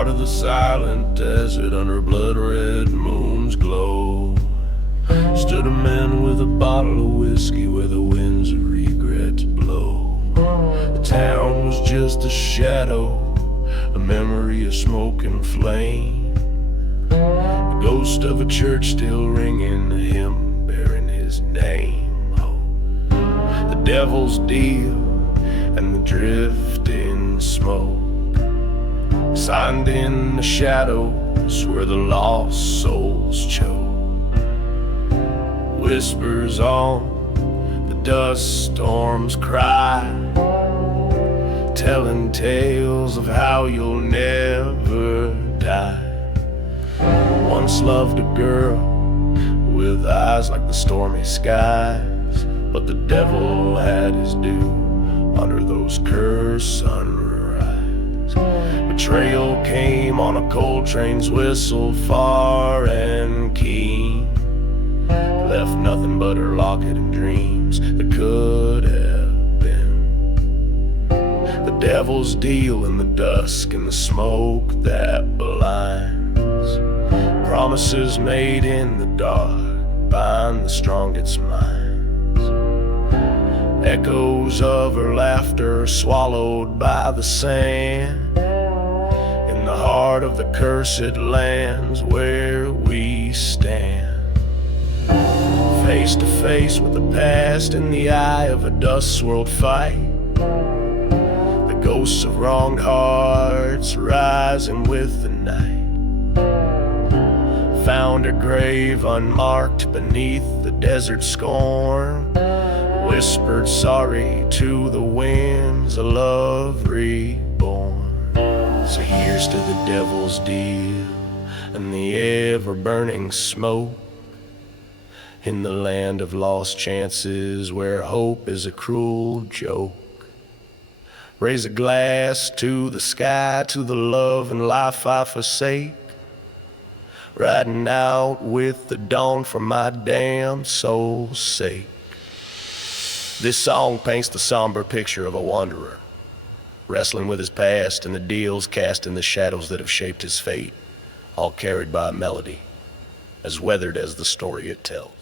Of the silent desert under blood-red moon's glow stood a man with a bottle of whiskey where the winds of regret blow. The town was just a shadow, a memory of smoke and flame, the ghost of a church still ringing, a hymn bearing his name. Oh, the devil's deal and the drifting smoke, signed in the shadows where the lost souls choke. Whispers on the dust storms cry, telling tales of how you'll never die. Once loved a girl with eyes like the stormy skies, but the devil had his due under those cursed sunrise. Betrayal came on a cold train's whistle, far and keen, left nothing but her locket and dreams that could have been. The devil's deal in the dusk and the smoke that blinds, promises made in the dark bind the strongest minds. Echoes of her laughter swallowed by the sand, the heart of the cursed lands where we stand. Face to face with the past in the eye of a dust-swirled fight, the ghosts of wronged hearts rising with the night. Found her grave unmarked beneath the desert scorn, whispered sorry to the winds, a love reborn. So here's to the devil's deal and the ever-burning smoke, in the land of lost chances where hope is a cruel joke. Raise a glass to the sky, to the love and life I forsake, riding out with the dawn for my damn soul's sake. This song paints the somber picture of a wanderer, wrestling with his past and the deals cast in the shadows that have shaped his fate, all carried by a melody, as weathered as the story it tells.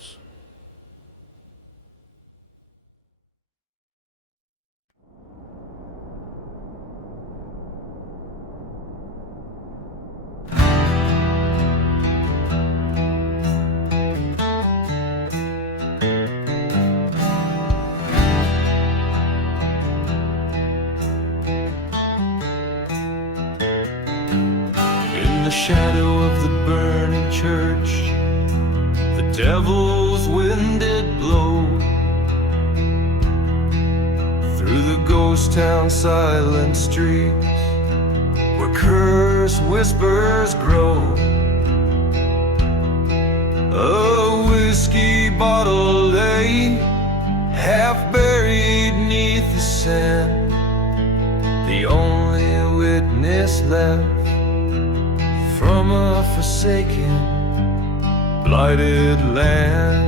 The shadow of the burning church, the devil's wind did blow through the ghost town silent streets where cursed whispers grow. A whiskey bottle lay half buried neath the sand, the only witness left from a forsaken, blighted land.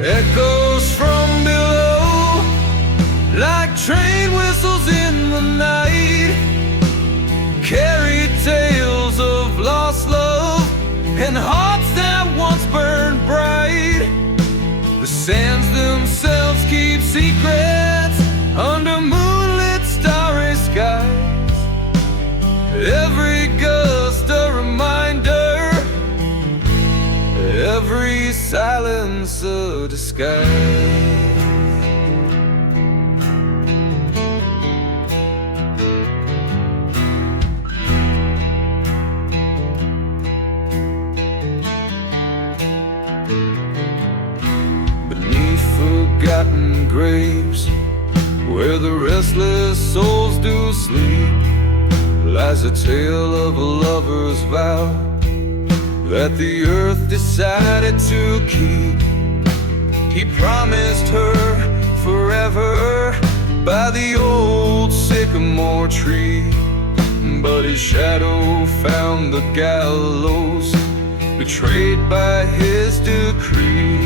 Echoes from below, like train whistles in the night, carry tales of lost love and hearts that once burned bright. The sands themselves keep secrets under moonlit starry skies, every gust a reminder, every silence a disguise. Beneath forgotten graves, where the restless souls do sleep, lies a tale of a lover's vow that the earth decided to keep. He promised her forever by the old sycamore tree. but his shadow found the gallows, betrayed by his decree.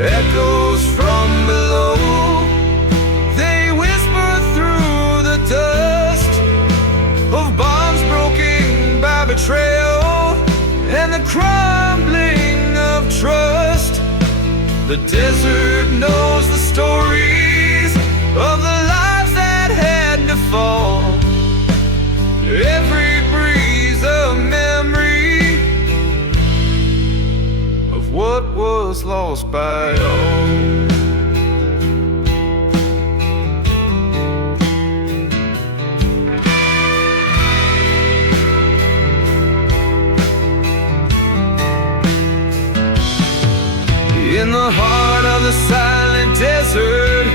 Echoes from below, they whisper through the dust of bonds broken by betrayal and the crumbling of trust. The desert knows the stories of the lives that had to fall. Every breeze a memory of what was lost by all. In the heart of the silent desert,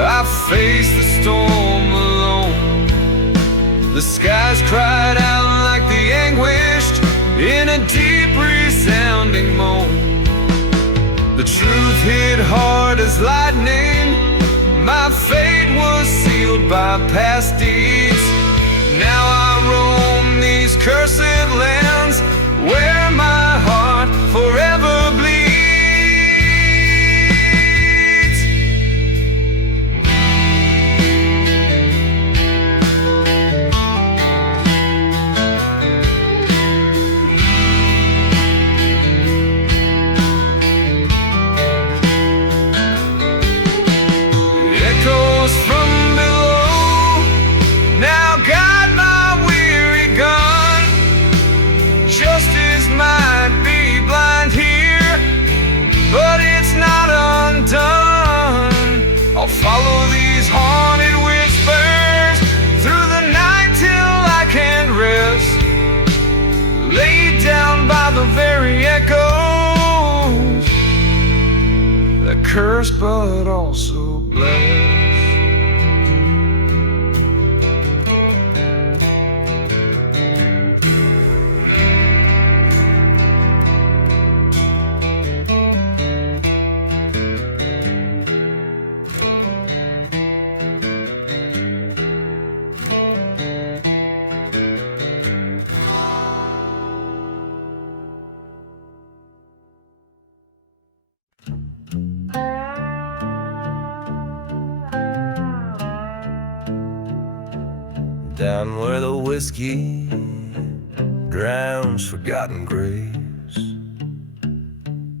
I faced the storm alone. The skies cried out like the anguished in a deep resounding moan. The truth hit hard as lightning. My fate was sealed by past deeds. Now I roam these cursed lands where my heart forever bleeds. Follow these haunted whispers through the night till I can't rest, laid down by the very echoes that curse but also bless. Down where the whiskey drowns forgotten graves,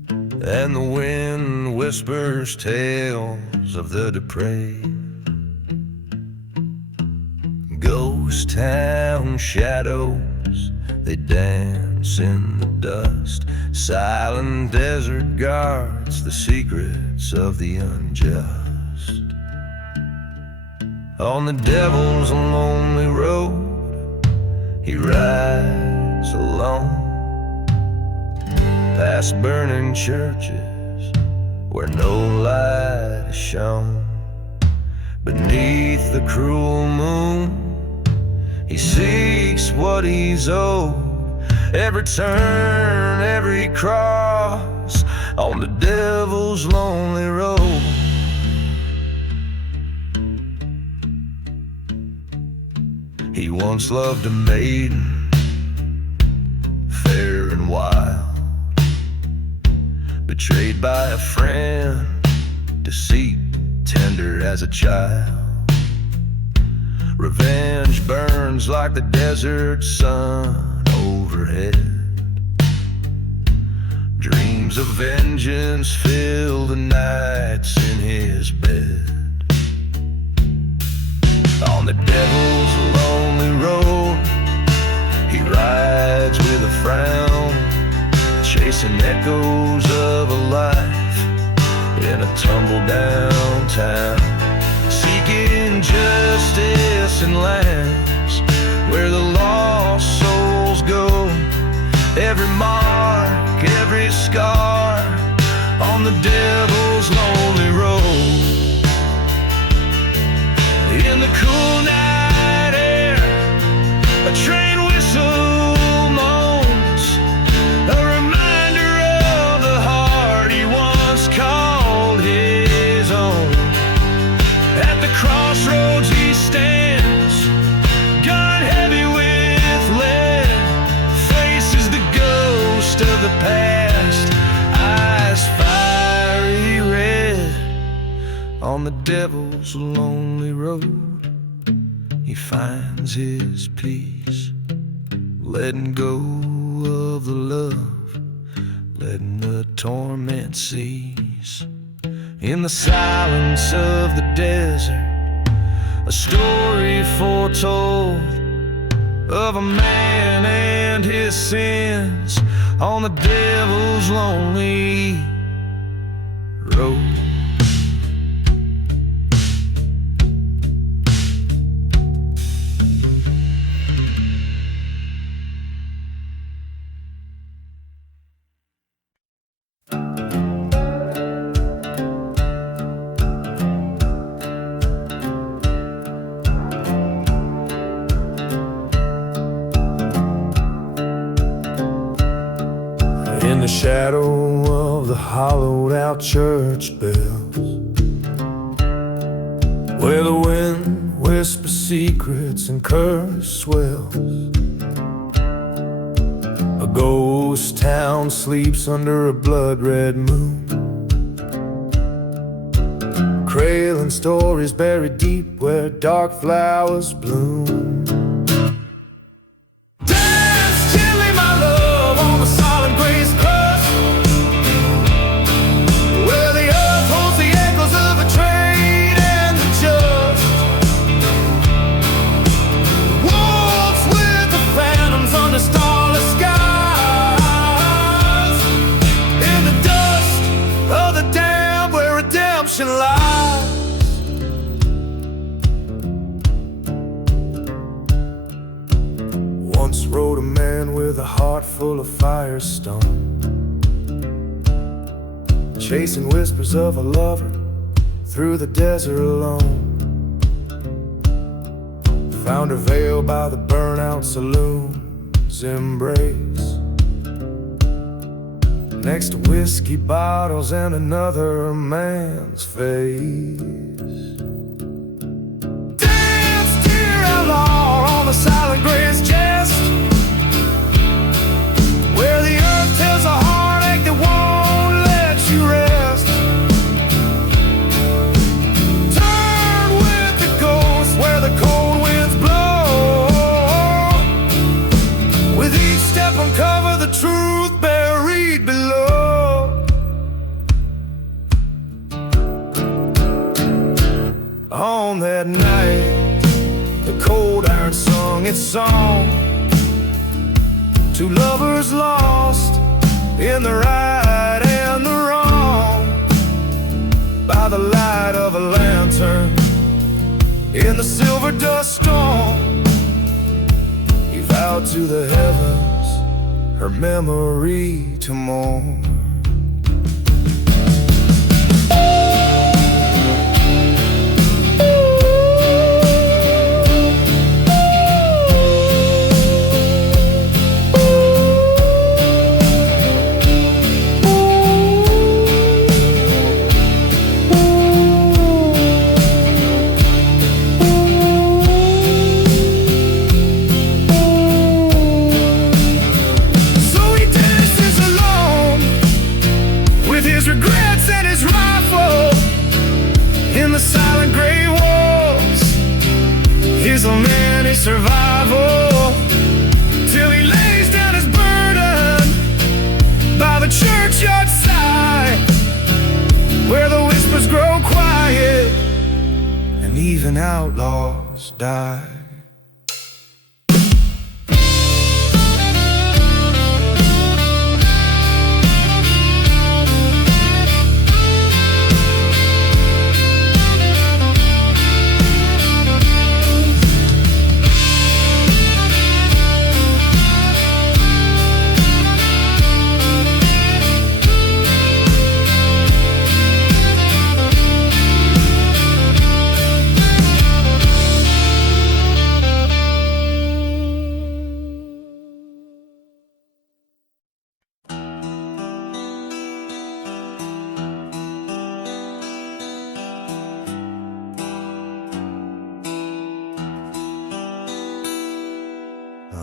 and the wind whispers tales of the depraved. Ghost town shadows, they dance in the dust. Silent desert guards the secrets of the unjust. On the devil's lonely road, he rides alone, past burning churches where no light is shone. Beneath the cruel moon, he seeks what he's owed. Every turn, every cross on the devil's lonely road. He once loved a maiden, fair and wild, betrayed by a friend, deceit tender as a child. Revenge burns like the desert sun overhead. Dreams of vengeance fill the nights in his bed. On the devil's lonely road, he rides with a frown, chasing echoes of a life in a tumble-down town, seeking justice in lands where the lost souls go. Every mark, every scar on the devil's lonely road. In the cool night air, a train whistle moans, a reminder of the heart he once called his own. devil's lonely road, he finds his peace, letting go of the love, letting the torment cease. In the silence of the desert, a story foretold of a man and his sins on the devil's lonely road. In the shadow of the hollowed out church bells, where the wind whispers secrets and curse swells, a ghost town sleeps under a blood-red moon, cradling stories buried deep where dark flowers bloom. Once rode a man with a heart full of firestone, chasing whispers of a lover through the desert alone. Found her veiled by the burnout saloon's embrace, next to whiskey bottles and another man's face. Dance, dear outlaw, on the silent gray's chest, where the earth tells a heartache that won't let you rest. Turn with the ghost where the cold winds blow, with each step uncover the truth buried below. On that night, the cold iron sung its song, two lovers lost in the right and the wrong, by the light of a lantern in the silver dust storm. He vowed to the heavens her memory to mourn. Survival till he lays down his burden by the churchyard side, where the whispers grow quiet and even outlaws die.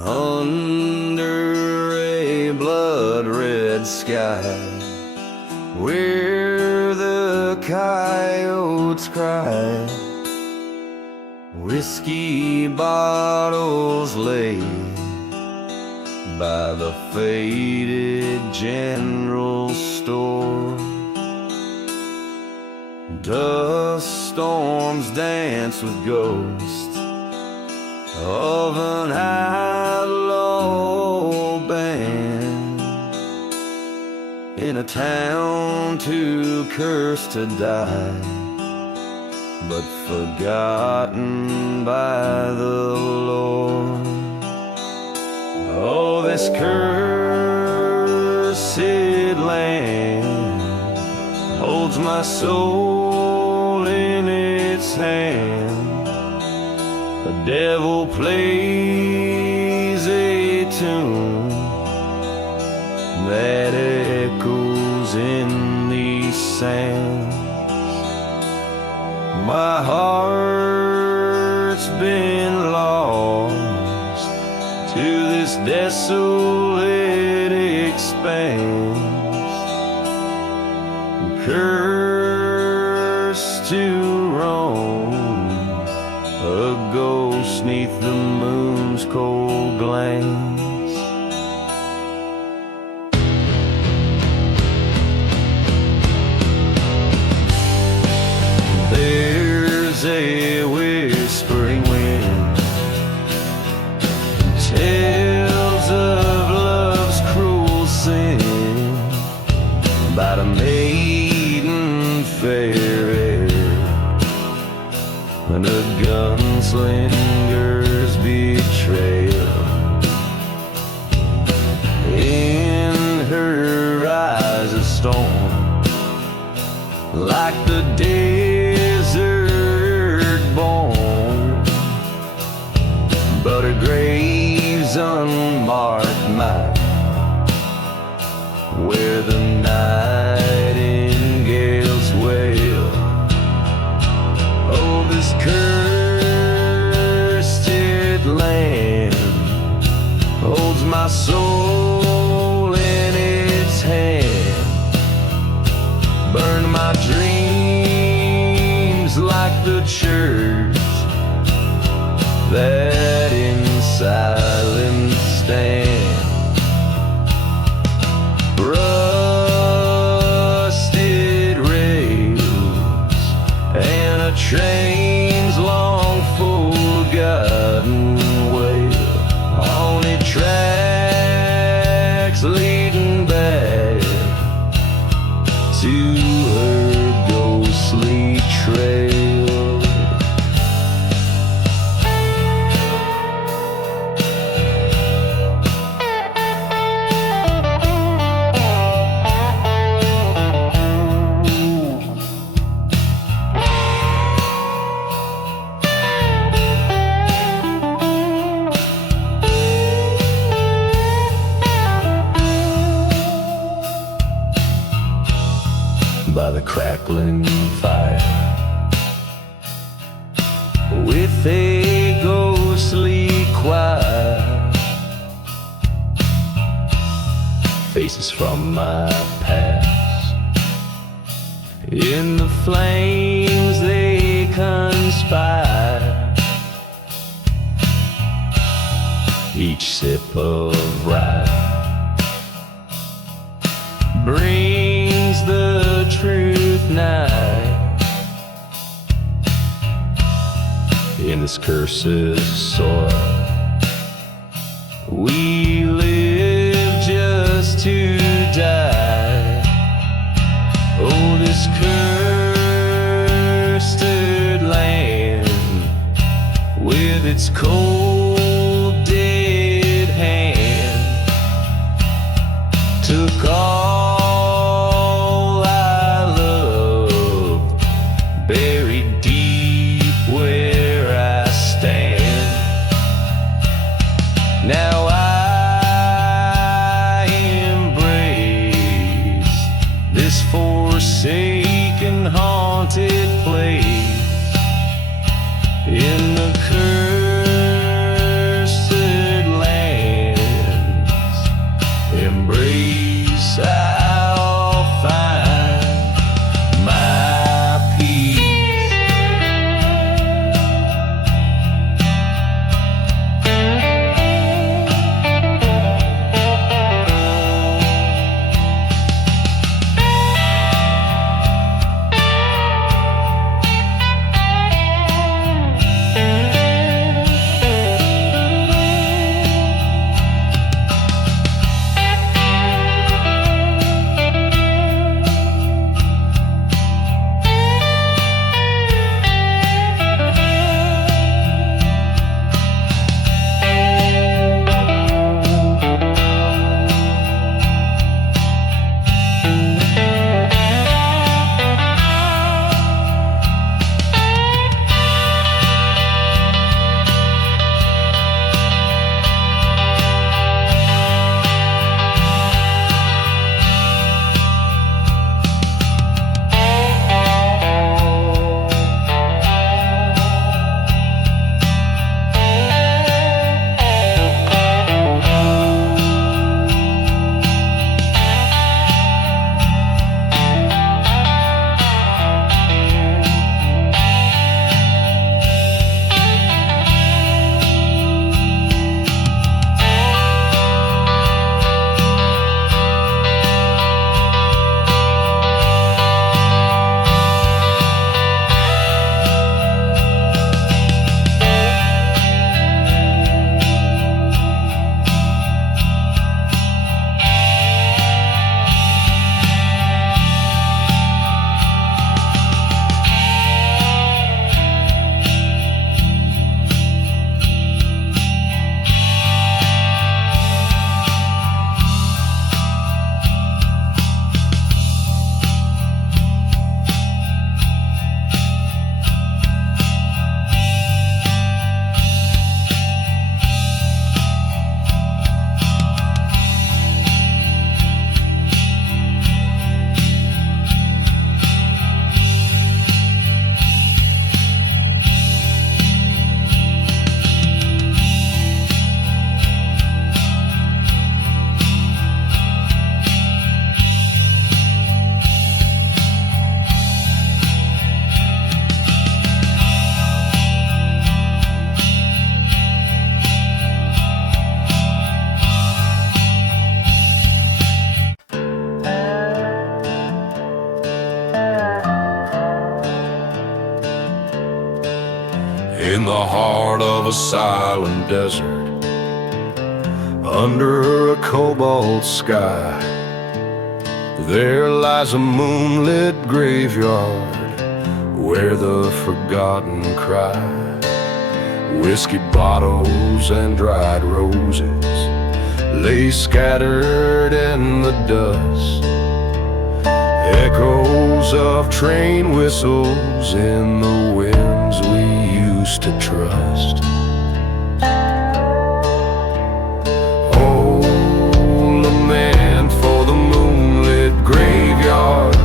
Under a blood-red sky, where the coyotes cry, whiskey bottles lay by the faded general store. Dust storms dance with ghosts of an outlaw band in a town too cursed to die, but forgotten by the Lord. Oh, this cursed land holds my soul in its hand. The devil plays a tune that echoes in these sands. My heart's been lost to this desolate expanse, cursed to roam, a ghost 'neath the moon's cold glance. There's a whispering wind, tales of love's cruel sin, about a maiden fair and a gunslinger's betrayal. In her eyes a storm, like the desert born, but her grave's unmarked mine, where the nightingales wail. Oh, this cursed land holds my soul in its hand, burn my dreams like the church that in silence stands. Rusted rails and a train's long forgotten wail, haunted tracks leading back to her ghostly trail. By the crackling fire, with a ghostly choir, faces from my past, in the flames they conspire. Each sip of rye brings the truth nigh. In this cursed soil we live just to die. Oh, this cursed land with its cold dead hand took all I loved, buried deep where I stand. Now I embrace this forsaken, haunted place in the cursed lands. Embrace, I'll find my In the heart of a silent desert, under a cobalt sky, there lies a moonlit graveyard where the forgotten cry. Whiskey bottles and dried roses lay scattered in the dust, echoes of train whistles in the winds we used to trust. Oh, lament for the moonlit graveyard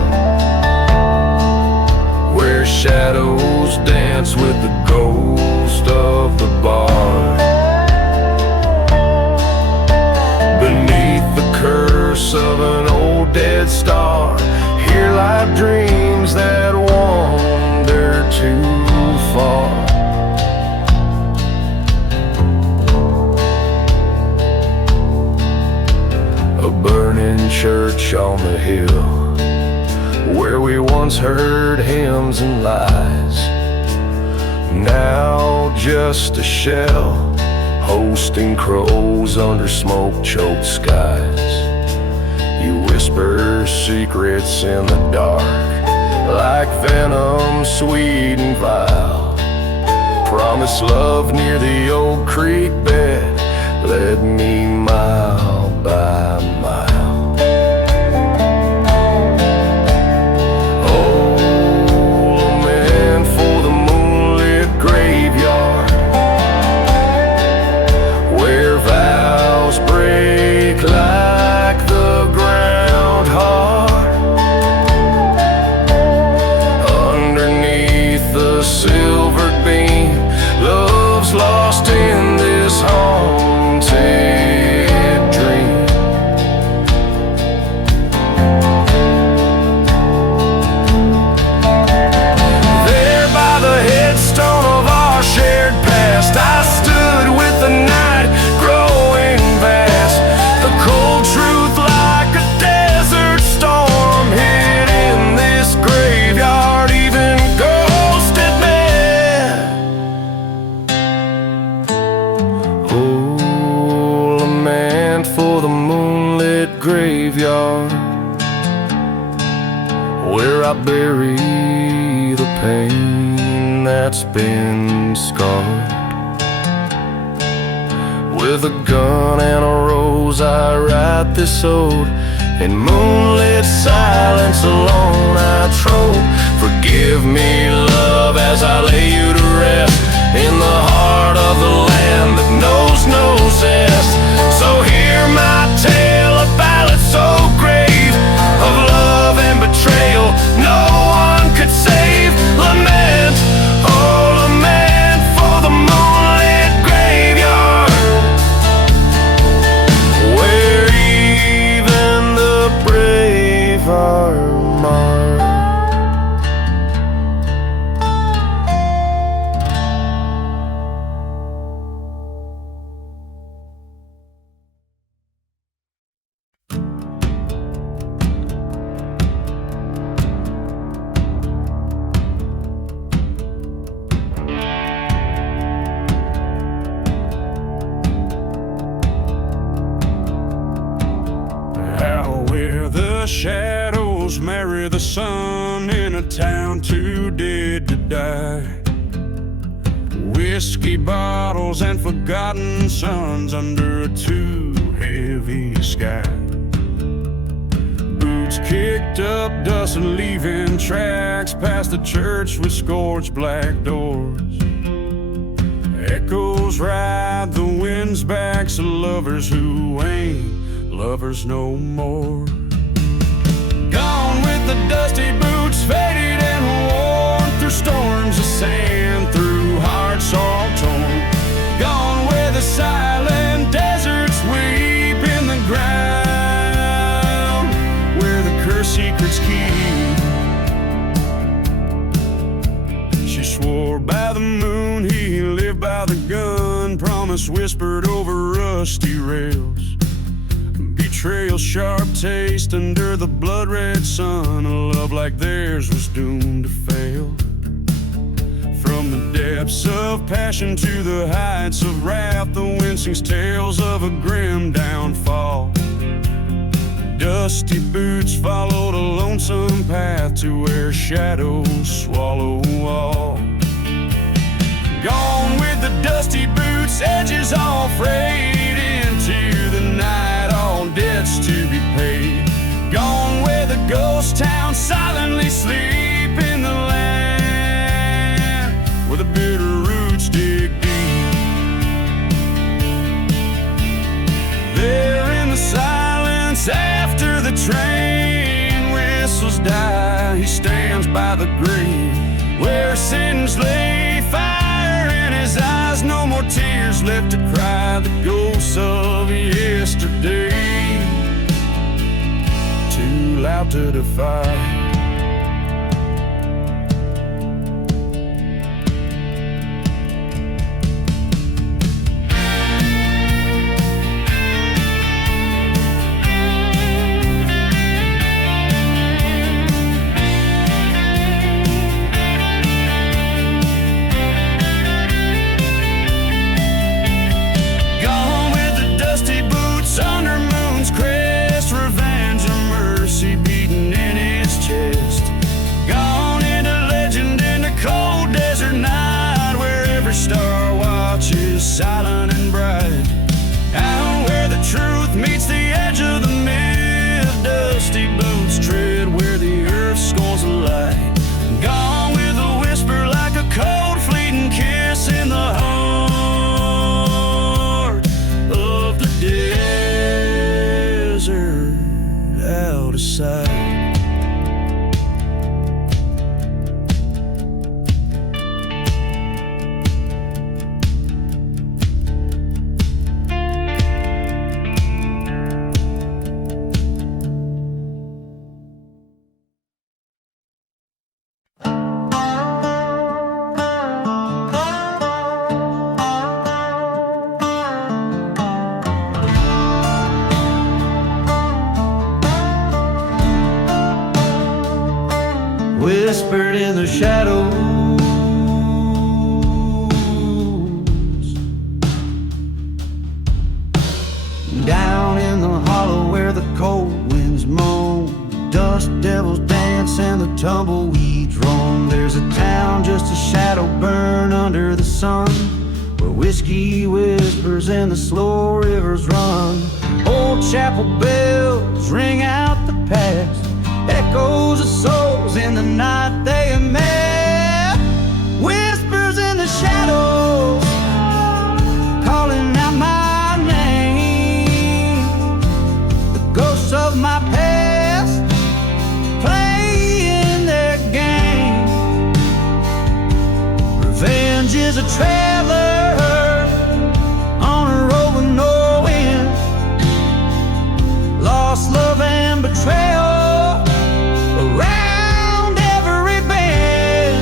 where shadows dance with the ghost of the bar. Beneath the curse of an old dead star, here lie dreams that wander too far. A burning church on the hill where we once heard hymns and lies, now just a shell hosting crows under smoke-choked skies. You whisper secrets in the dark like venom sweet and vile. Promise love near the old creek bed led me mile by mile. Lost in this haunted dream. There by the headstone of our shared past, I stood with the night growing vast. The cold truth like a desert storm hid in this graveyard, even ghosted me. For the moonlit graveyard where I bury the pain that's been scarred. With a gun and a rose I write this ode. In moonlit silence alone I trope. Forgive me, love, as I lay you to rest in the heart of the land that knows no zest. So hear my tale, a ballad so grave of love and betrayal no one could save. Lament, oh lament for the moonlit graveyard where even the brave are marked. Shadows marry the sun in a town too dead to die. Whiskey bottles and forgotten sons under a too heavy sky. Boots kicked up dust and leaving tracks past the church with scorched black doors. Echoes ride the wind's backs of lovers who ain't lovers no more. Gone with the dusty boots, faded and worn through storms of sand, through hearts all torn. Gone where the silent deserts weep in the ground, where the cursed secrets keep. She swore by the moon, he lived by the gun. Promise whispered over rusty rails. Betrayal, sharp taste under the blood-red sun. A love like theirs was doomed to fail. From From the depths of passion to the heights of wrath, the wind sings tales of a grim downfall. Dusty boots followed a lonesome path to where shadows swallow all. Gone with the dusty boots, edges all frayed, into the night, all debts to be paid. Gone where the ghost towns silently sleep, in the land where the bitter roots dig deep. There in the silence after the train whistles die, he stands by the grave where sins lay, fire in his eyes, no more tears left to cry, the ghosts of yesterday, too loud to defy. Star watches silent and bright, out where the truth meets the edge of the myth. Dusty boots tread where the earth scorns the light. Gone with a whisper like a cold fleeting kiss in the heart of the desert, out of sight. Whispered in the shadows, down in the hollow where the cold winds moan, dust devils dance and the tumbleweeds roam. There's a town, just a shadow burn under the sun, where whiskey whispers and the slow rivers run. Old chapel bells ring out the past, echoes of souls in the night they have met. Whispers in the shadows, calling out my name. The ghosts of my past, playing their game. Revenge is a traveler on a road with no end. Lost love and betrayal around every bend.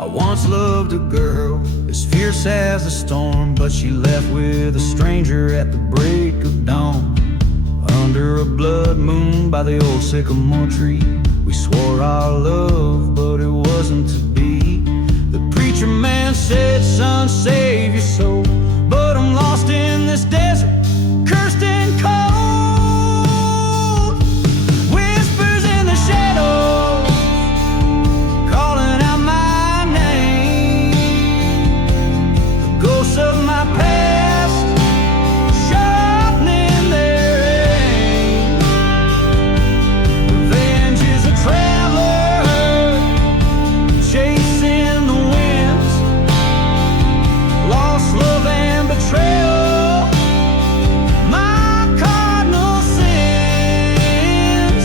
I once loved a girl as fierce as the storm, but she left with a stranger at the break of dawn. Under a blood moon by the old sycamore tree, we swore our love, but it wasn't to be. The preacher man said, son, save your soul, but I'm lost in this desert, cursed and cold. Whispers in the shadows, calling out my name. The ghosts of my past, sharpening their aim. Revenge is a traveler, chasing the winds. Lost love and betrayal, my cardinal sins.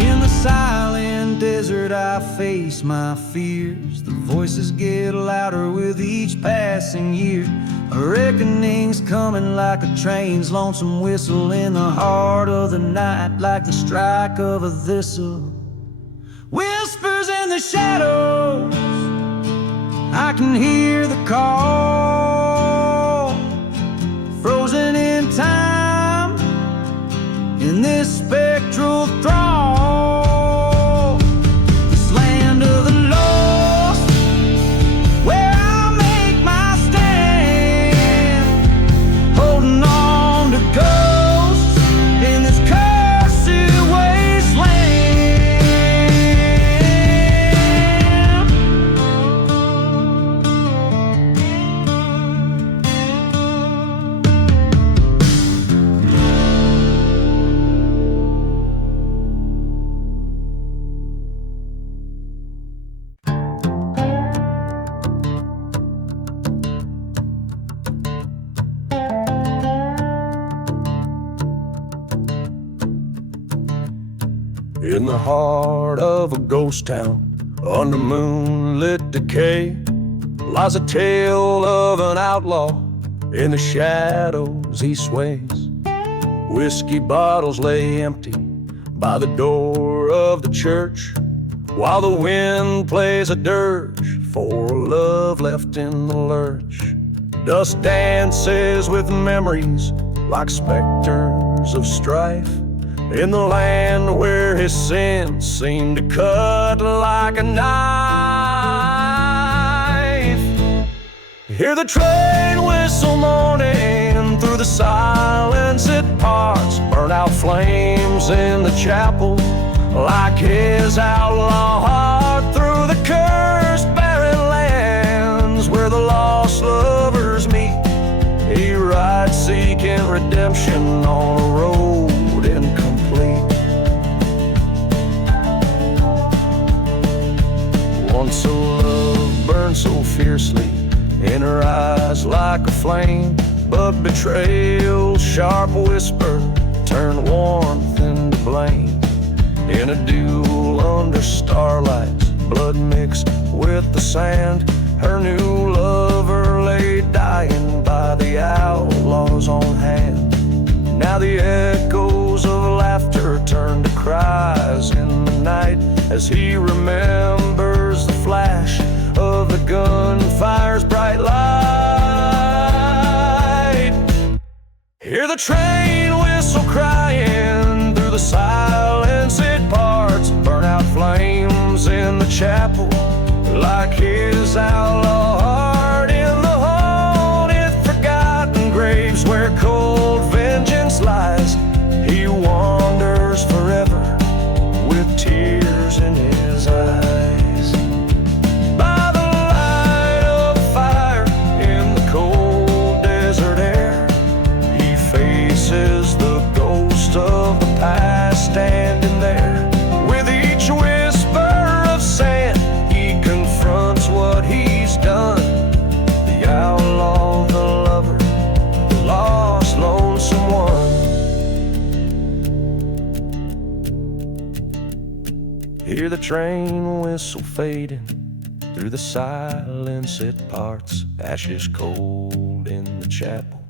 In the silent desert I face my fears. The voices get louder with each passing year. A reckoning's coming like a train's lonesome whistle in the heart of the night, like the strike of a thistle. Whispers in the shadows, I can hear the call, frozen in time. in the heart of a ghost town. Under moonlit decay lies a tale of an outlaw. In the shadows he sways. Whiskey bottles lay empty by the door of the church, while the wind plays a dirge for love left in the lurch. Dust dances with memories like specters of strife, in the land where his sins seem to cut like a knife. Hear the train whistle moaning through the silence it parts. Burn out flames in the chapel like his outlaw heart. Through the cursed barren lands where the lost lovers meet, he rides seeking redemption on a road incomplete. Once a love burned so fiercely in her eyes like a flame, but betrayal's sharp whisper turned warmth into blame. In a duel under starlight, blood mixed with the sand, her new lover lay dying by the outlaw's own hand. Now the echoes of laughter turn to cries in the night, as he remembers the flash of the gunfire's bright light. Hear the train whistle crying through the silence it parts. Burn out flames in the chapel like his outlaw heart. In the haunted forgotten graves where cold vengeance lies, he wanders forever with tears in his eyes. By the light of fire in the cold desert air, he faces the ghost of the past standing there. With each whisper of sand, he confronts what he's done. The outlaw, the lover, the lost, lonesome one. Hear the train whistle fading through the silence it parts. Ashes cold in the chapel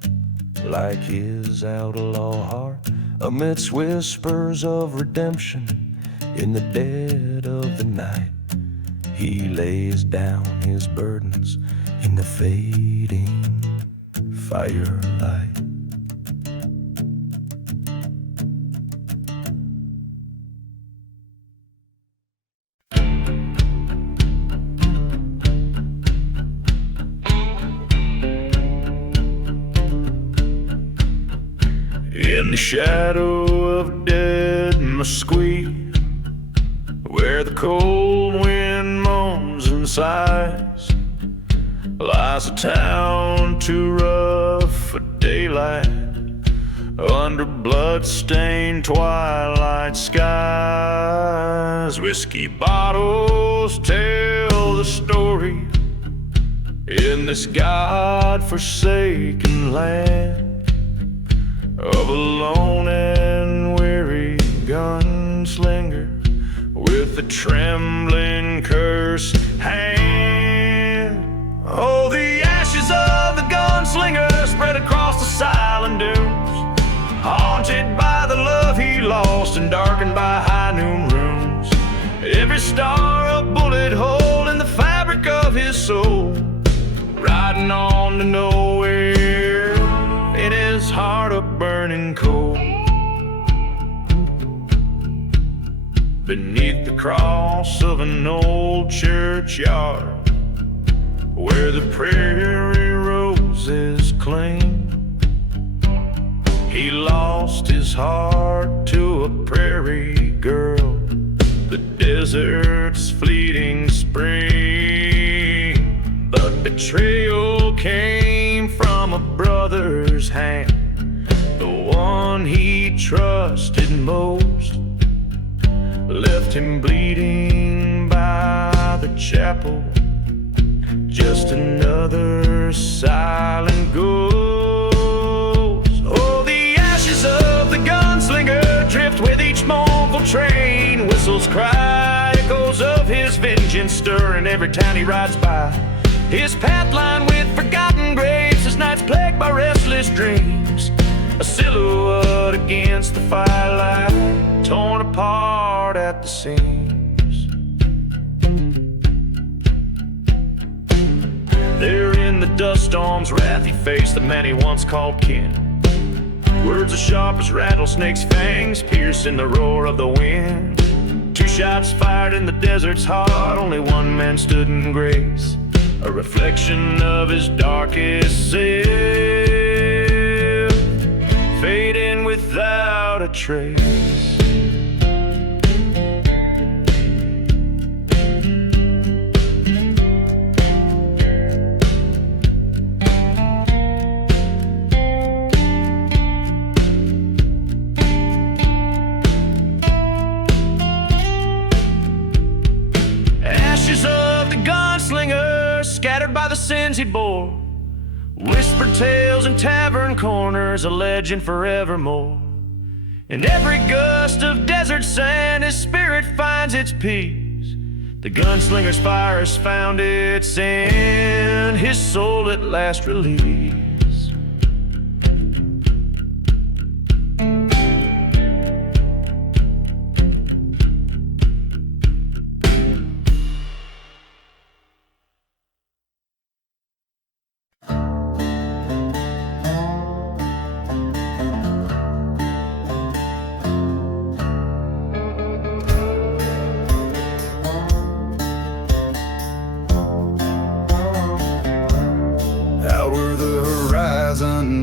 like his outlaw heart, amidst whispers of redemption in the dead of the night. He lays down his burdens in the fading firelight. In the shadow of dead mesquite, where the cold wind moans and sighs, lies a town too rough for daylight, under blood-stained twilight skies. Whiskey bottles tell the story in this God-forsaken land of a lone and weary gunslinger with a trembling cursed hand. Oh, the ashes of the gunslinger spread across the silent dunes, haunted by the love he lost and darkened by high noon rooms. Every star a bullet hole in the fabric of his soul, riding on to nowhere in his heart of burning coal. Beneath the cross of an old churchyard, where the prairie roses cling, he lost his heart to a prairie girl, the desert's fleeting spring. But betrayal came from a brother's hand, the one he trusted most, left him bleeding by the chapel, just another silent ghost. Oh, the ashes of the gunslinger drift with each mournful train whistle legend stirring every town he rides by. His path lined with forgotten graves, his nights plagued by restless dreams. A silhouette against the firelight, torn apart at the seams. There in the dust storm's wrath, he faced the man he once called kin. Words as sharp as rattlesnakes' fangs, piercing the roar of the wind. 2 shots fired in the desert's heart, only one man stood in grace, a reflection of his darkest self, fading without a trace. Ashes of the gunslinger, scattered by the sins he bore, whispered tales in tavern corners, a legend forevermore. In every gust of desert sand, his spirit finds its peace. The gunslinger's fire has found its end, his soul at last released.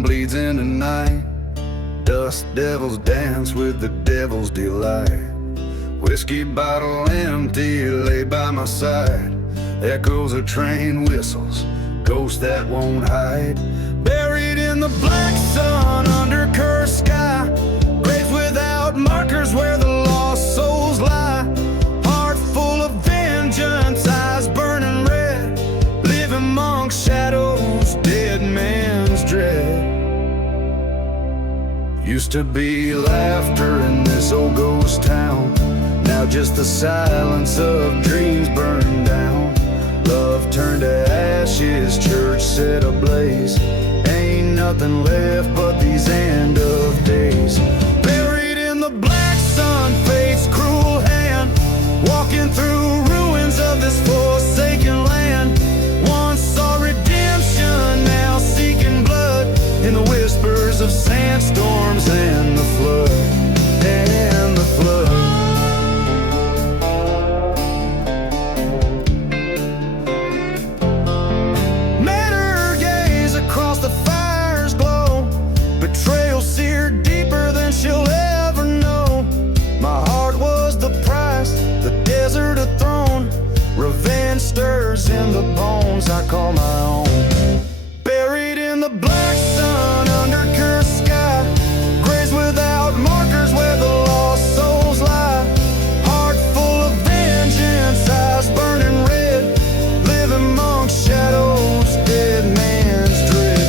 Bleeds into night, dust devils dance with the devil's delight. Whiskey bottle empty, laid by my side. Echoes of train whistles, ghosts that won't hide. Buried in the black sun, under cursed sky, graves without markers where the lost souls lie. Heart full of vengeance, eyes burning red, live amongst shadows, dead man's dread. Used to be laughter in this old ghost town, now just the silence of dreams burned down. Love turned to ashes, church set ablaze. Ain't nothing left but these end of days. Buried in the black sun, fate's cruel hand, walking through ruins of this forsaken land. Once saw redemption, now seeking blood, in the whispers of sandstorms and the flood, and the flood. Met her gaze across the fire's glow, betrayal seared deeper than she'll ever know. My heart was the price, the desert a throne, revenge stirs in the bones I call my own. Buried in the black sun, under cursed sky, graves without markers where the lost souls lie. Heart full of vengeance, eyes burning red, live amongst shadows, dead man's dread.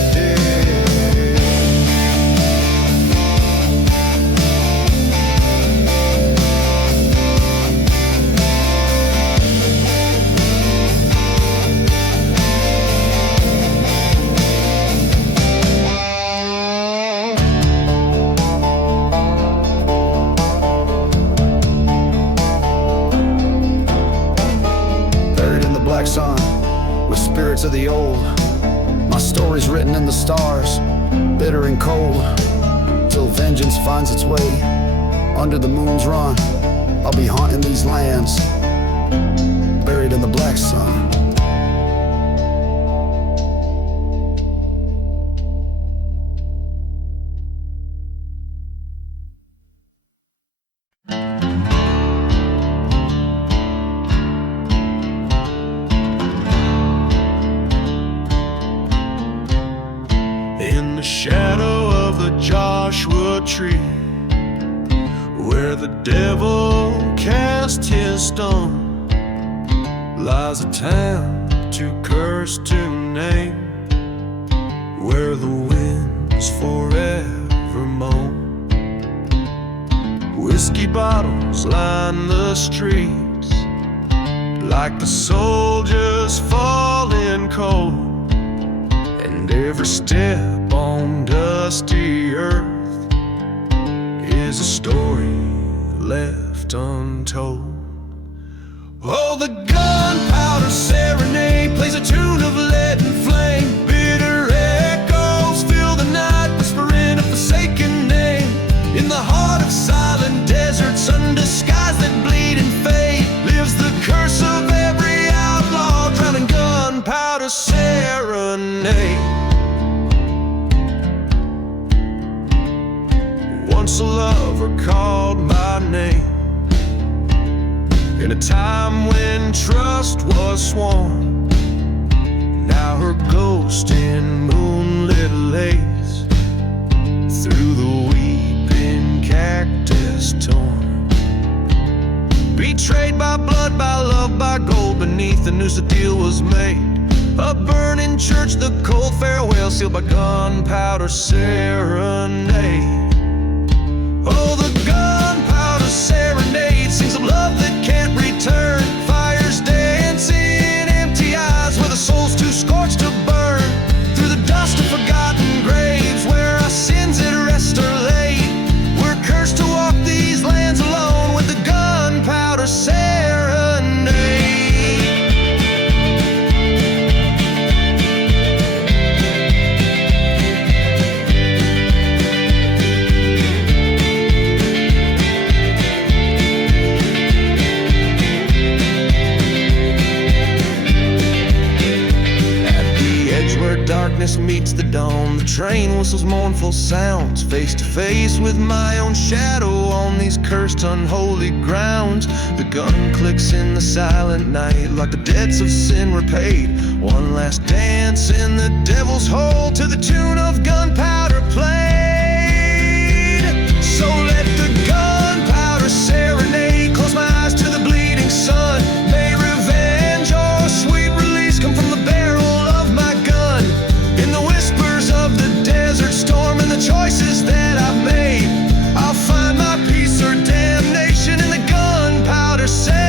Sun, with spirits of the old, my story's written in the stars, bitter and cold, till vengeance finds its way. Under the moon's run, I'll be haunting these lands, buried in the black sun. Shadow of the Joshua tree, where the devil cast his stone, lies a town too cursed to name, where the winds forever moan. Whiskey bottles line the streets, like the soldiers falling cold, and every step on dusty earth is a story left untold. Oh, the gunpowder serenade plays a tune of lead and flame. Bitter echoes fill the night, whispering a forsaken name. In the heart of silent deserts, under skies that bleed and fade, lives the curse of every outlaw, drowning gunpowder serenade. Once a lover called my name, in a time when trust was sworn. Now her ghost in moonlit lays through the weeping cactus torn. Betrayed by blood, by love, by gold, beneath the noose the deal was made. A burning church, the cold farewell sealed by gunpowder serenade. Oh, the gunpowder serenade sings of love that can't return. Fires dance in empty eyes where the soul's too scorched to burn. Through the dust of forgotten graves where our sins at rest are laid, we're cursed to walk these lands alone with the gunpowder serenade. Darkness meets the dawn, the train whistles mournful sounds, face to face with my own shadow on these cursed unholy grounds. The gun clicks in the silent night like the debts of sin repaid. One last dance in the devil's hole to the tune of gunpowder played. So let the gunpowder serenade close my eyes to the bleeding sun. May revenge or sweet release come from the barrel of my gun. In the whispers of the desert storm and the choices that I've made, I'll find my peace or damnation in the gunpowder serenade.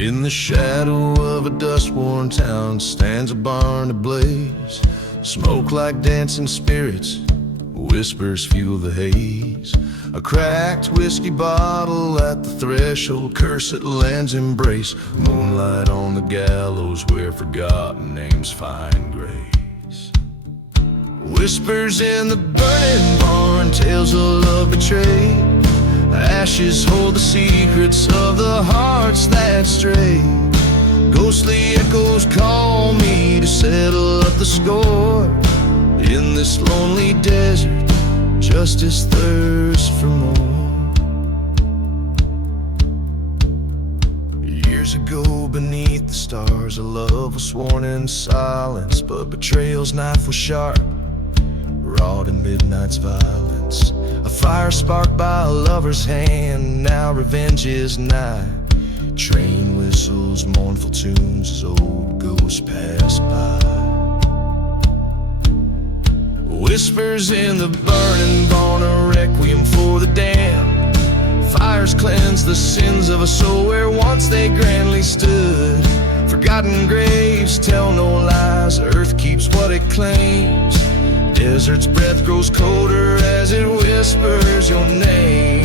In the shadow of a dust-worn town stands a barn ablaze. Smoke like dancing spirits, whispers fuel the haze. A cracked whiskey bottle at the threshold, curse at land's embrace. Moonlight on the gallows where forgotten names find grace. Whispers in the burning barn, tales of love betrayed. Ashes hold the secrets of the hearts that stray. Ghostly echoes call me to settle up the score. In this lonely desert, justice thirsts for more. Years ago beneath the stars, a love was sworn in silence, but betrayal's knife was sharp, raw to midnight's violence. A fire sparked by a lover's hand, now revenge is nigh. Train whistles mournful tunes as old ghosts pass by. Whispers in the burning barn, a requiem for the damned. Fires cleanse the sins of a soul where once they grandly stood. Forgotten graves tell no lies, earth keeps what it claims. Desert's breath grows colder as it whispers your name.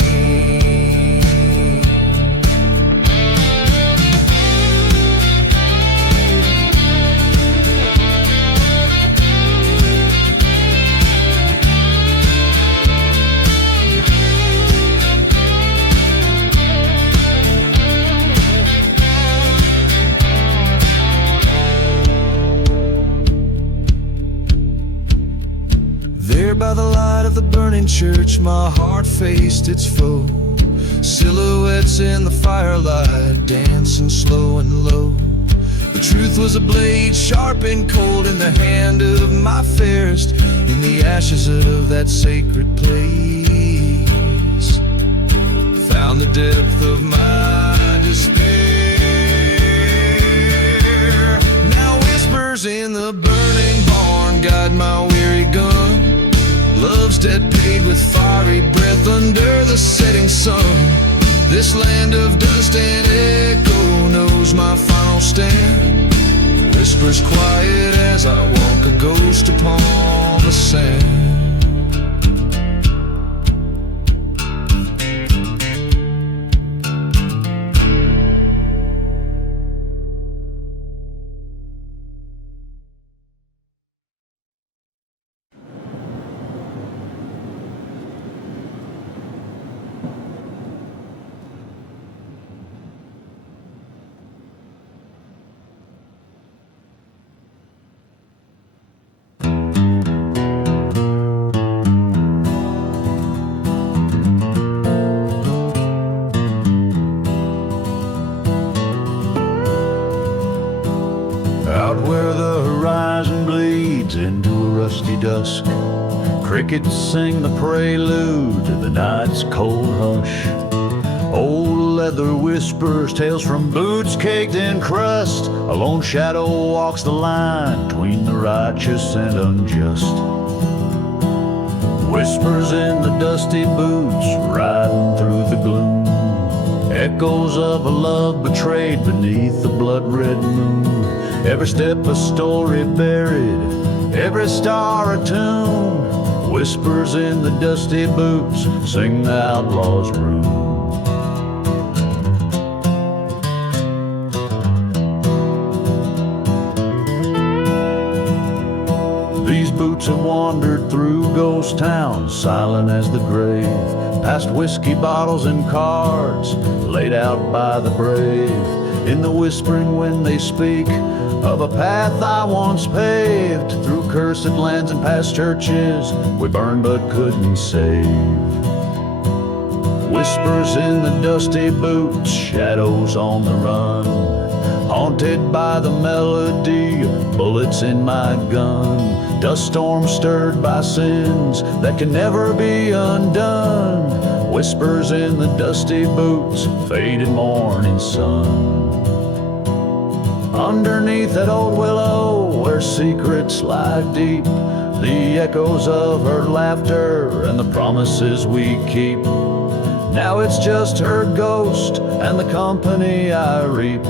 By the light of of the burning church, my heart faced its foe. Silhouettes in the firelight, dancing slow and low. The truth was a blade, sharp and cold, in the hand of my fairest, in the ashes of that sacred place. Found the depth of my despair. Now whispers in the burning barn guide my weary gun. Love's dead paid with fiery breath under the setting sun. This land of dust and echo knows my final stand. Whispers quiet as I walk a ghost upon the sand. Out where the horizon bleeds into a rusty dusk, crickets sing the prelude to the night's cold hush. Old leather whispers tales from boots caked in crust. A lone shadow walks the line between the righteous and unjust. Whispers in the dusty boots riding through the gloom. Echoes of a love betrayed beneath the blood-red moon. Every step a story buried, every star a tune. Whispers in the dusty boots sing the outlaw's rune. These boots have wandered through ghost towns, silent as the grave, past whiskey bottles and cards laid out by the brave. In the whispering wind they speak of a path I once paved, through cursed lands and past churches we burned but couldn't save. Whispers in the dusty boots, shadows on the run, haunted by the melody of bullets in my gun. Dust storms stirred by sins that can never be undone. Whispers in the dusty boots, faded morning sun. Underneath that old willow where secrets lie deep, the echoes of her laughter and the promises we keep. Now it's just her ghost and the company I reap.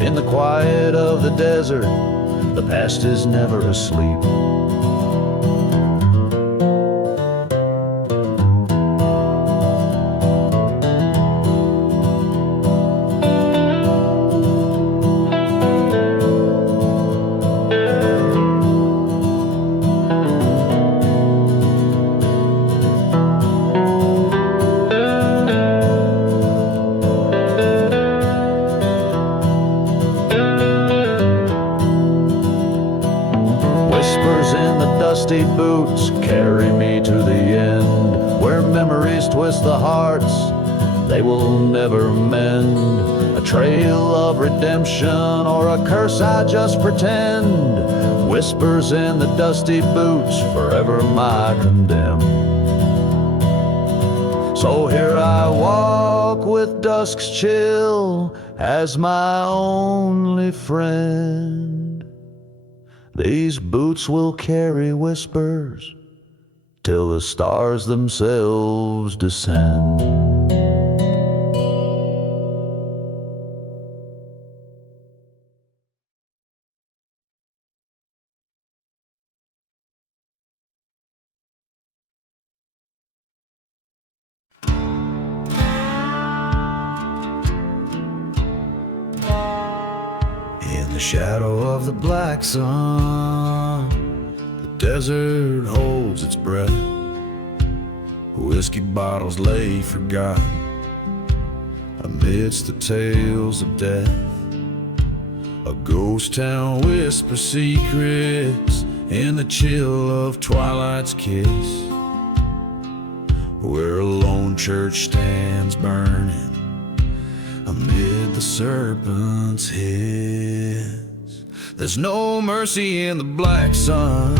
In the quiet of the desert, the past is never asleep. Dusty boots carry me to the end, where memories twist the hearts they will never mend. A trail of redemption or a curse I just pretend. Whispers in the dusty boots, forever my condemned. So here I walk with dusk's chill as my only friend. These boots will carry whispers till the stars themselves descend. In the shadow of the black sun, the desert holds its breath. Whiskey bottles lay forgotten amidst the tales of death. A ghost town whispers secrets in the chill of twilight's kiss. where a lone church stands burning amid the serpent's hiss. There's no mercy in the black sun,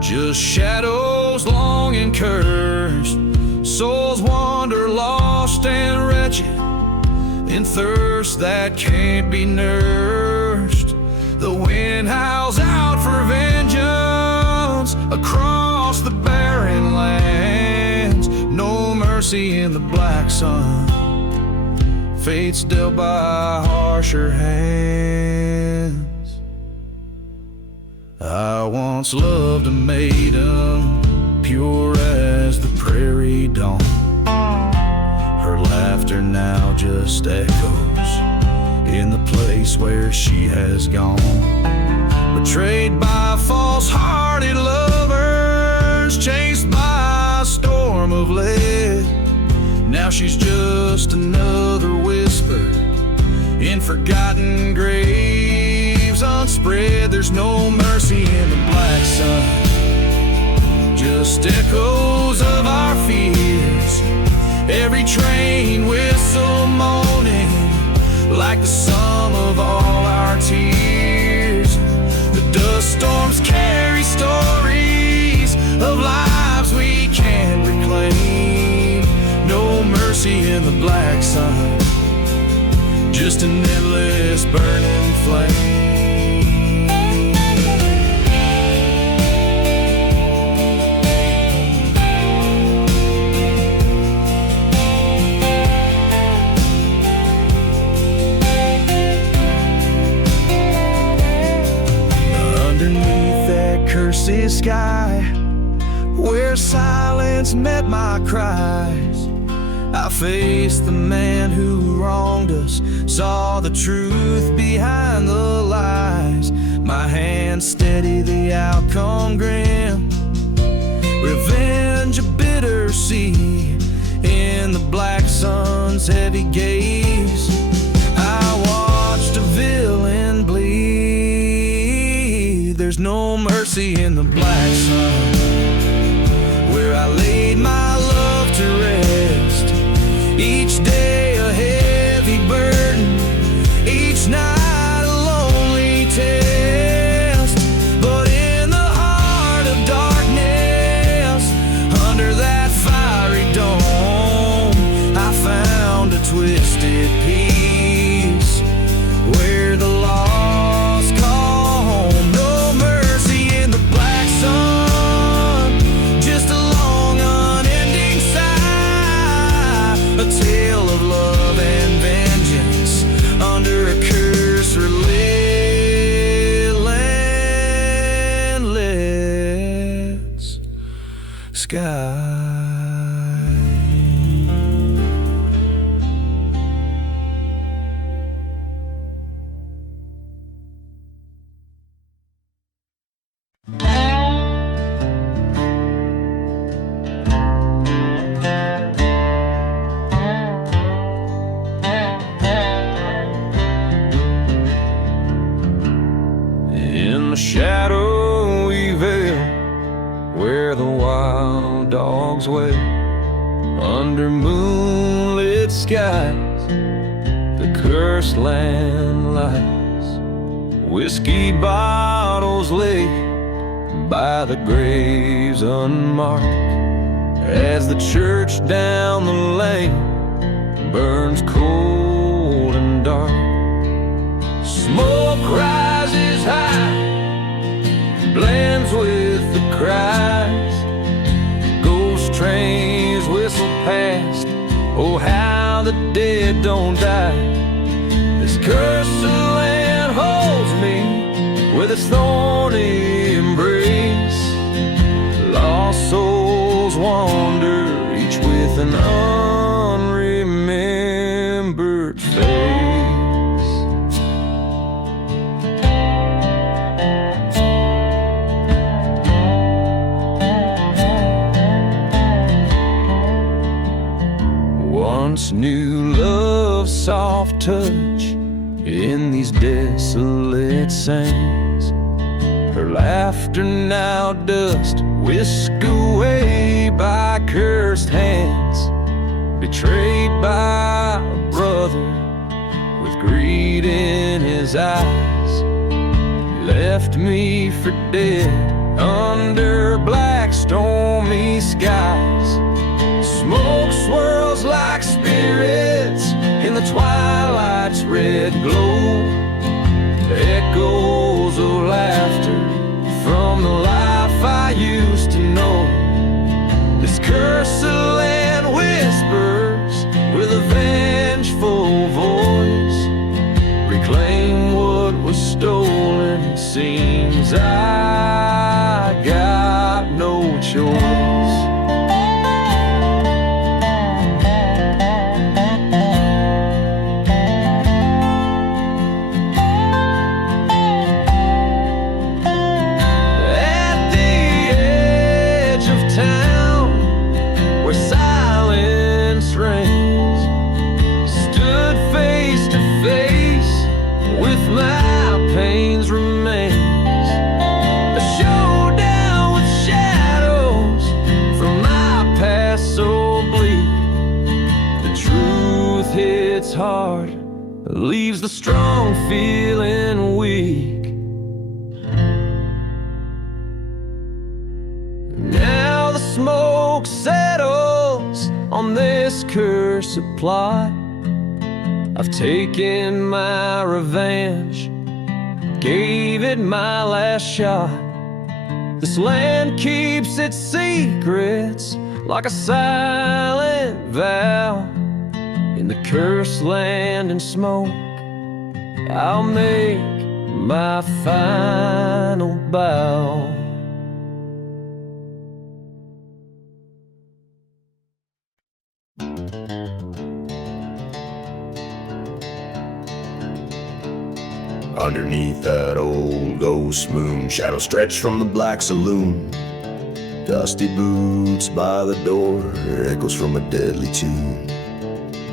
just shadows long and cursed. Souls wander lost and wretched in thirst that can't be nursed. The wind howls out for vengeance across the barren lands. No mercy in the black sun, fate's dealt by harsher hands. I once loved a maiden, pure as the prairie dawn. Her laughter now just echoes in the place where she has gone. Betrayed by false-hearted lovers, chased by a storm of lead. Now she's just another whisper in forgotten graves unspread. There's no mercy in the black sun, just echoes of our fears. Every train whistle moaning like the sum of all our tears. The dust storms carry stories of lives we can't reclaim. No mercy in the black sun, just an endless burning flame. Cursed sky, where silence met my cries, I faced the man who wronged us, saw the truth behind the lies. My hands steady, the outcome grim, revenge a bitter sea in the black sun's heavy gaze. I watched a villain bleed. There's no mercy in the black sun, where I laid my love to rest. Each day a heavy burden, each night a lonely test. But in the heart of darkness, under that fiery dome, I found a twisted peace where the lost call home. No mercy in the black sun, just a long unending sigh, a tale of love and vengeance under a curse relentless sky. In the shadowy vale, where the wild dogs wail, under moonlit skies, the cursed land lies. Whiskey bottles lay by the graves unmarked, as the church down the lane burns cold and dark. Smoke rises high, blends with the cries. Ghost trains whistle past, oh how the dead don't die. This cursed land holds me with its thorny embrace. Lost souls wander, each with an unremembered face. Once knew love's soft touch in these desolate sands. Her Their laughter now dust whisked away by cursed hands, betrayed by a brother with greed in his eyes. He left me for dead under black stormy skies. Smoke swirls like spirits in the twilight's red glow. Echoes of laughter from the life I used to know. This cursed land whispers with a vengeful voice. Reclaim what was stolen. It seems I got no choice. Hard, leaves the strong feeling weak. Now the smoke settles on this cursed plot. I've taken my revenge, gave it my last shot. This land keeps its secrets like a silent vow. In the cursed land and smoke, I'll make my final bow. Underneath that old ghost moon, shadows stretch from the black saloon. Dusty boots by the door, echoes from a deadly tune.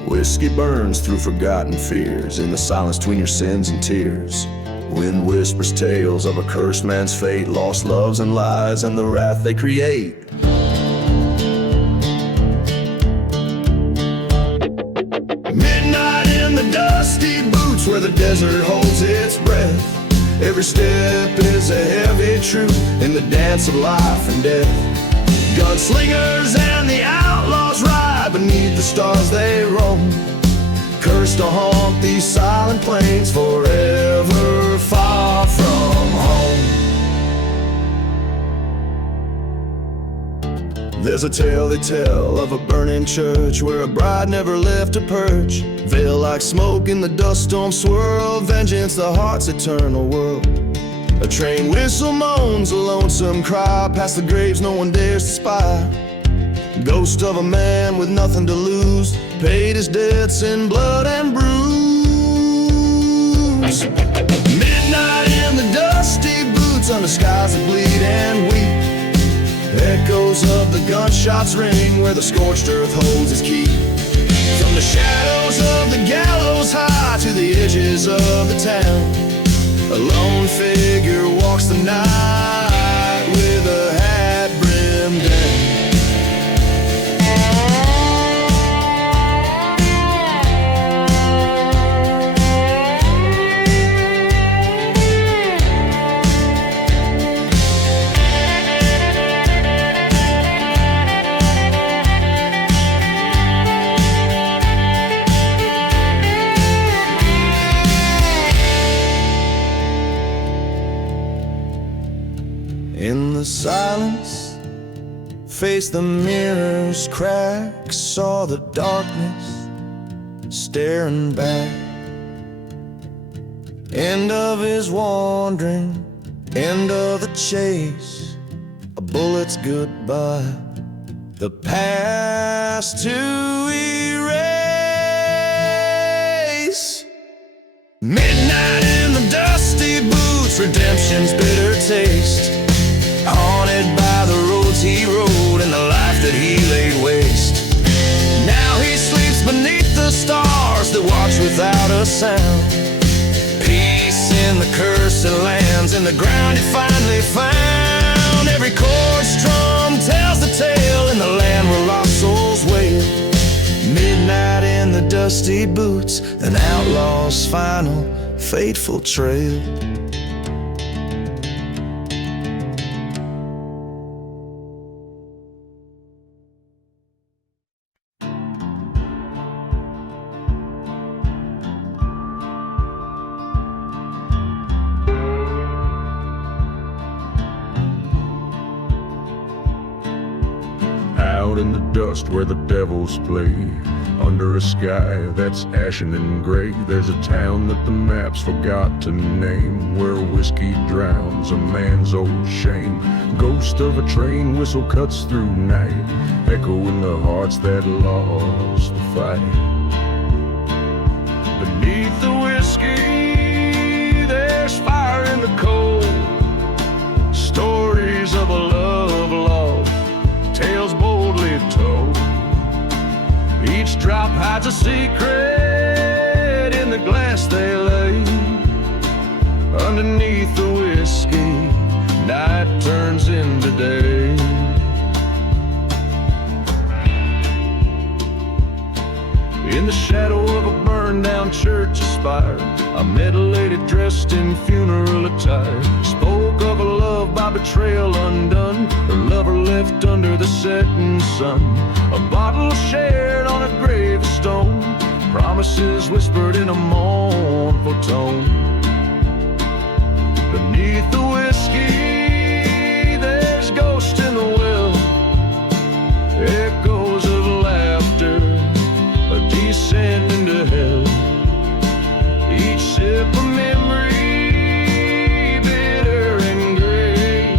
Whiskey burns through forgotten fears in the silence between your sins and tears. Wind whispers tales of a cursed man's fate, lost loves and lies and the wrath they create. Midnight in the dusty boots where the desert holds its breath. Every step is a heavy truth in the dance of life and death. Gunslingers and the outlaws ride beneath the stars they roam, cursed to haunt these silent plains forever far from home. There's a tale they tell of a burning church where a bride never left her perch. Veil like smoke in the dust storm swirl, vengeance the heart's eternal world. A train whistle moans a lonesome cry past the graves no one dares to spy. Ghost of a man with nothing to lose, paid his debts in blood and bruise. Midnight in the dusty boots under skies that bleed and weep. Echoes of the gunshots ring where the scorched earth holds its key. From the shadows of the gallows high to the edges of the town, a lone figure walks the night with a hat brimmed down. In the silence, faced the mirror's cracks, saw the darkness staring back. End of his wandering, end of the chase, a bullet's goodbye, the past to erase. Midnight in the dusty boots, redemption's bitter taste, haunted by the roads he rode and the life that he laid waste. Now he sleeps beneath the stars that watch without a sound, peace in in the cursed lands, in the ground you finally found. Every chord strum tells the tale in the land where lost souls wait. Midnight in the dusty boots, an outlaw's final fateful trail. Out in the dust where the devils play, under a sky that's ashen and gray, there's a town that the maps forgot to name, where whiskey drowns a man's old shame. Ghost of a train whistle cuts through night, echoing the hearts that lost the fight. Beneath the whiskey, there's fire in the cold, stories of a love lost, tales boldly told. Each drop hides a secret in the glass they lay. Underneath the whiskey, night turns into day. In the shadow of a burned down church spire, a middle lady dressed in funeral attire spoke of a love by betrayal undone, her lover left under the setting sun. A bottle shared on a gravestone, promises whispered in a mournful tone. Beneath the whiskey, there's ghosts in the well, echoes of laughter, a descent into hell. Each sip a memory, bitter and gray.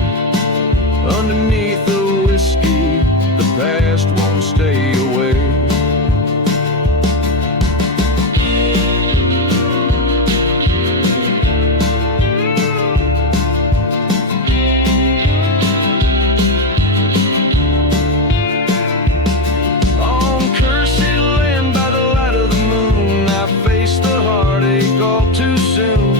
Underneath the whiskey, the past won't stay away. On cursed land by the light of the moon, I face the heartache all too soon.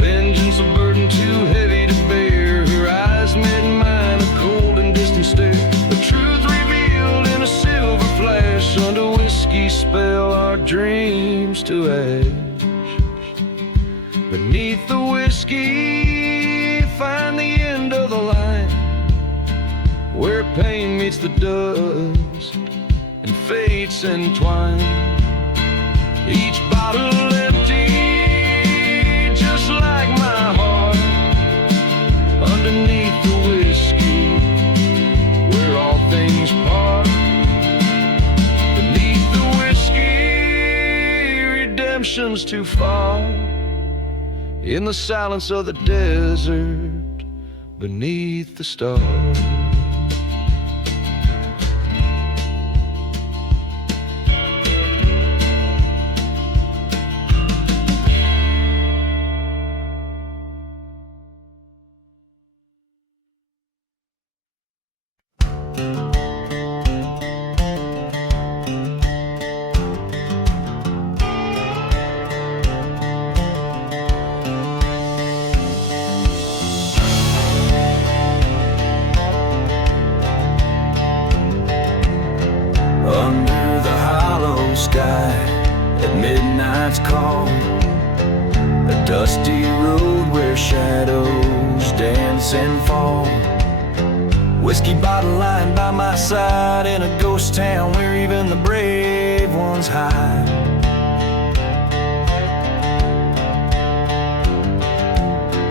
Vengeance a burden too heavy to bear. Her eyes met mine, a cold and distant stare. The truth revealed in a silver flash. Under whiskey's spell, our dreams to ash. Beneath the whiskey, find the end of the line, where pain meets the dust and fates entwine. Each bottle empty, just like my heart. Underneath the whiskey, where all things part. Beneath the whiskey, redemption's too far. In the silence of the desert, beneath the stars. Under the hollow sky, at midnight's call, a dusty road where shadows dance and fall. Whiskey bottle lying by my side, in a ghost town where even the brave ones hide.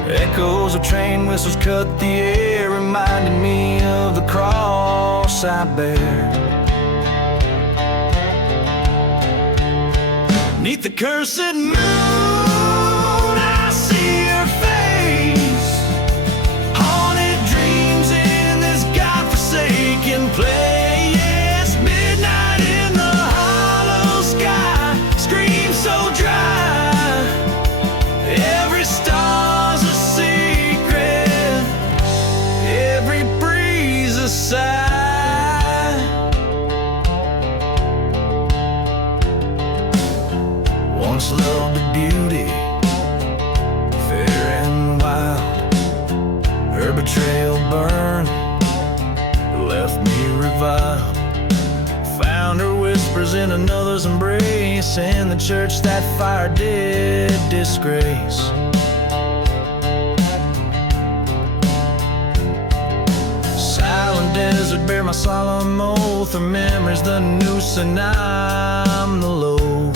Echoes of train whistles cut the air, reminding me of the cross I bear. Neath the cursed moon, I see your face. Haunted dreams in this godforsaken place. Midnight in the hollow sky, scream so dry. Every star's a secret, every breeze a sigh. Once loved the beauty vibe. Found her whispers in another's embrace. In the church that fire did disgrace. Silent desert bear my solemn oath. Her memory's the noose and I'm the load.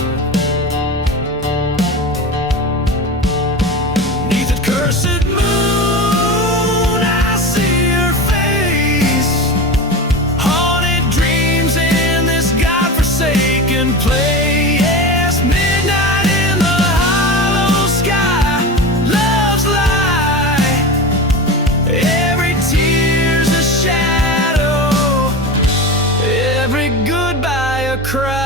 Neath the cursed moon I see her face. Haunted dreams in this godforsaken place. Yes, midnight in the hollow sky. Love's lie. Every tear's a shadow. Every goodbye a cry.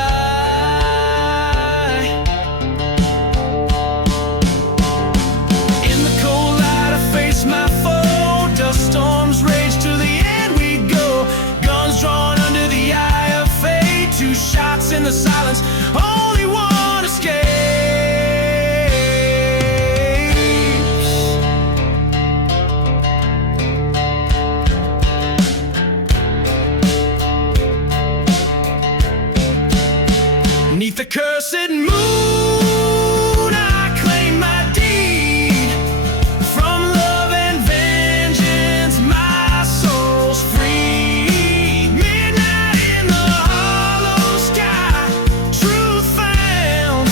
In the cold light I face my foe. Dust storms rage to the end we go. Guns drawn under the eye of fate. Two shots in the silence, only one escapes. Neath the cursed moon I claim my deed. From love and vengeance my soul's free. Midnight in the hollow sky, truth found.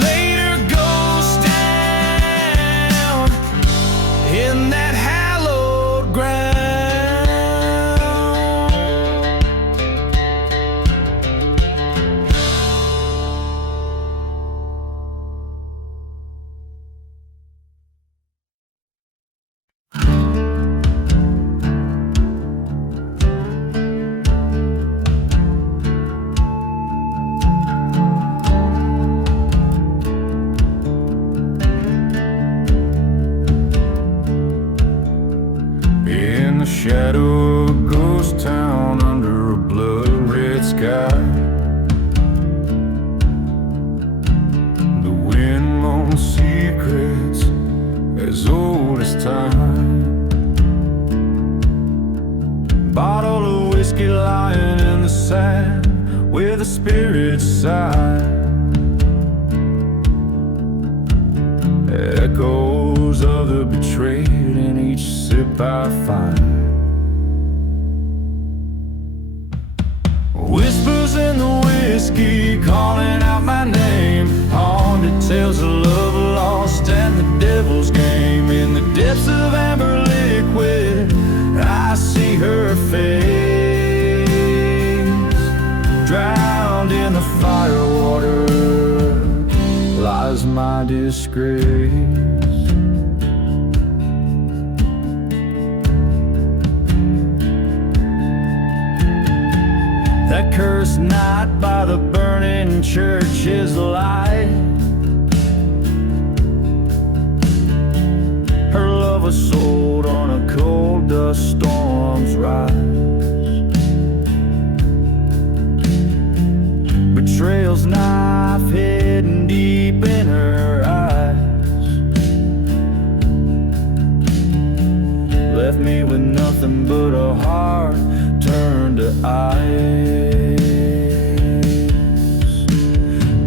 Later goes down in that hallowed ground. In the shadow of a ghost town under a blood-red sky, the wind moans secrets as old as time. Bottle of whiskey lying in the sand where the spirits sigh. Echoes of the betrayed in each sip I find. Whispers in the whiskey calling out my name. Haunted tales of love lost and the devil's game. In the depths of amber liquid I see her face. Drowned in the fire water lies my disgrace. That cursed night by the burning church is a lie. Her love was sold on a cold dust storm's rise. Betrayal's knife hidden deep in her eyes left me with nothing but a heart turned to ice.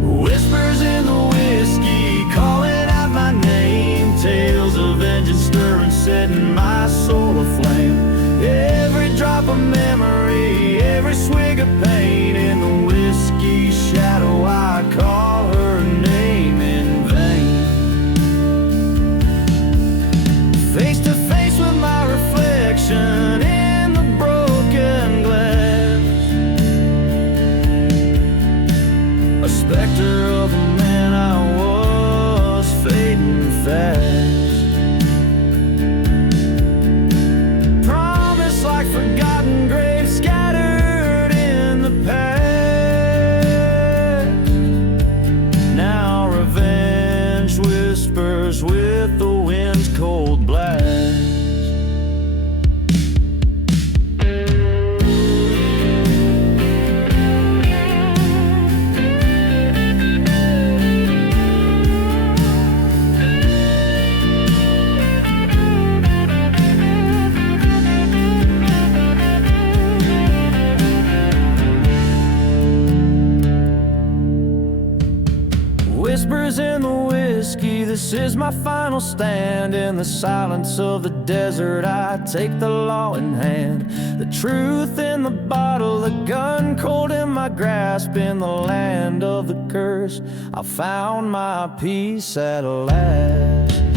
Whispers in the whiskey calling out my name. Tales of vengeance stirring, setting my soul aflame. Every drop of memory, every swig of pain. In the whiskey shadow I call her name in vain. Face to face with my reflection in the broken glass. free. This is my final stand. In the silence of the desert, I take the law in hand. The truth in the bottle, the gun cold in my grasp. In the land of the curse, I found my peace at last.